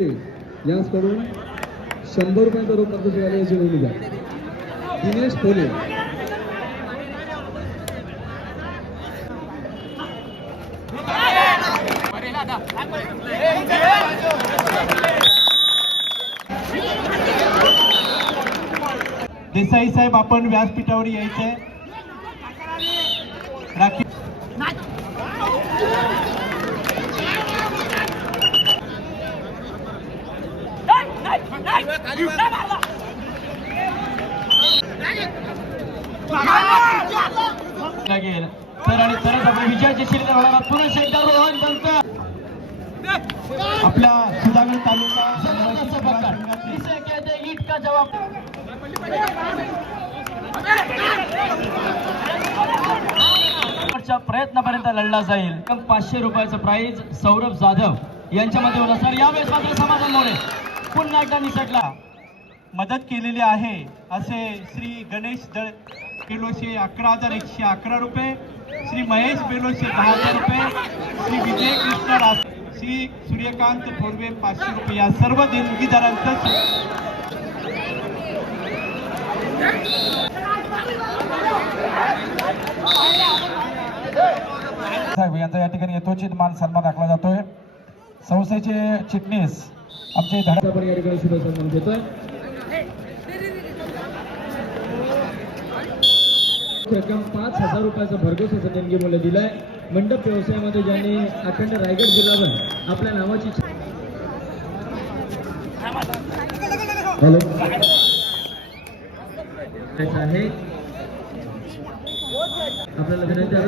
याच करून 100 रुपयांचा रोख कर्ज मिळाले याची भूमिका दिनेश खोले. देसाई साहेब आपण व्यासपीठावर यायचंय. राखी लागेल तर आणि तरच आपल्या विजयाची शिल्लक होणार. पुन्हा शेखर रोहन त्यांचं आपल्या सुधागड तालुका ईट का जवाब प्रयत्नापर्यंत लढला जाईल. 500 रुपयाचं प्राइज सौरभ जाधव यांच्यामध्ये होणार. सर यावेळेस मात्र समाधान मोरे पुन्हा एकदा निसटला. मदत केलेली आहे असे श्री गणेश बेलोशे 11,111 रुपये, श्री महेश बेलोशे 10,000 रुपये, श्री विजय कृष्ण रास, श्री सूर्यकांत थोरवे 500 रुपये या सर्व देणगीदारांचं यांचा या ठिकाणी यथोचित मान सन्मान राखला जातोय. संस्थेचे चिटणीस आमचे आपण या ठिकाणी शुभ सन्मान देतोय. रक्कम 5,000 रुपयाचं भरघोस असं देणगी मूल्य दिलंय. मंडप व्यवसायामध्ये ज्यांनी अखंड रायगड जिल्हाभर आपल्या नावाची हॅलो आहे आपल्याला विनंती आहे.